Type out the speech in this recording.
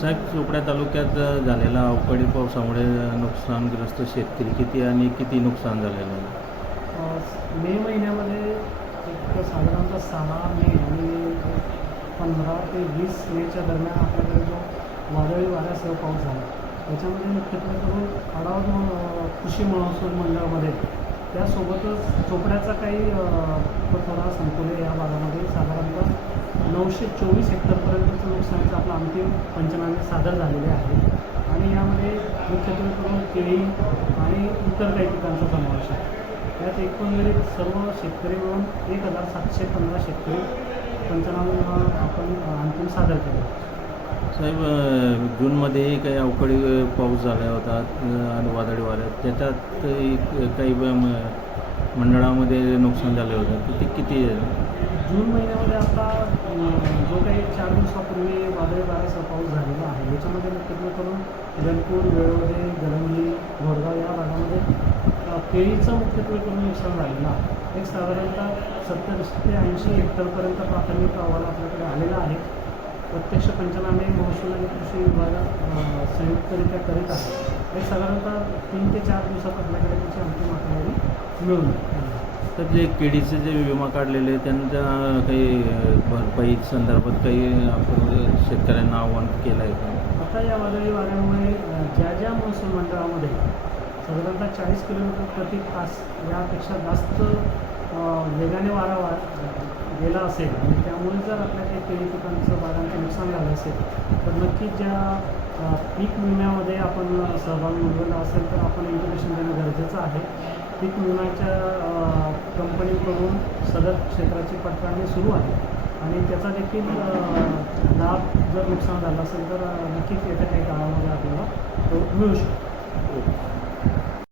साहेब, चोपडा तालुक्यात झालेल्या अवकाळी पावसामुळे नुकसानग्रस्त शेतकरी किती आणि किती नुकसान झालेलं आहे? मे महिन्यामध्ये एक साधारणतः 6 मे आणि 15 ते 20 मेच्या दरम्यान आपल्याकडे जो वादळी वाऱ्यासह पाऊस झाला, त्याच्यामध्ये मुख्यत्वे करून आढावा कृषी महसूल मंडळामध्ये त्यासोबतच चोपड्याचा काही थोडा संकुले या भागामध्ये साधारणतः 924 हेक्टरपर्यंतचं नुकसानीचं आपलं अंतिम पंचनामे सादर झालेले आहे. आणि यामध्ये मुख्यत्वे करून केळी आणि इतर काही पिकांचा समावेश आहे. यात एकंदरीत सर्व शेतकरी मिळून 1715 शेतकरी पंचनामे आपण अंतिम सादर केले. साहेब, जूनमध्येही काही अवकाळी पाऊस झाला होता आणि वादळी वाऱ्यात त्याच्यात काही मंडळामध्ये नुकसान झालं होतं. किती जून महिन्यामध्ये आता जो काही 4 दिवसापूर्वी वादळी वाऱ्यासह पाऊस झालेला आहे, याच्यामध्ये मुख्यत्वे करून गणपूर, वेळोदे, गडमली, घोडगाव या भागामध्ये केळीचं मुख्यत्वे करून नुकसान झालेलं आहे. एक साधारणतः 70 ते 80 हेक्टरपर्यंत प्राथमिक अहवाल आपल्याकडे आलेला आहे. प्रत्यक्ष पंचनामे महसूल आणि कृषी विभागात संयुक्तरित्या करीत आहे. एक साधारणतः 3 ते 4 दिवसात आपल्याकडे त्याची अंतिम आकडेवारी मिळून येईल. तर जे केळीचे जे विमा काढलेले त्यांच्या काही भरपाई संदर्भात काही आपण शेतकऱ्यांना आव्हान केलं आहे का? आता या वादळी वाऱ्यामुळे ज्या महसूल मंडळामध्ये साधारणतः 40 किलोमीटर प्रति तास यापेक्षा जास्त वेगाने वारा गेला असेल आणि त्यामुळे जर आपल्या काही केळी पिकांचं बागांचं नुकसान झालं असेल, तर नक्कीच ज्या पीक विम्यामध्ये आपण सहभाग नोंदवला असेल तर आपण इन्फॉर्मेशन देणं गरजेचं आहे. पीक विम्याच्या कंपनीकडून सदर क्षेत्राची पडताळणी सुरू आहे आणि त्याचा देखील लाभ जर नुकसान झालं असेल तर नक्कीच येत्या काही काळामध्ये आपल्याला तो मिळू शकतो.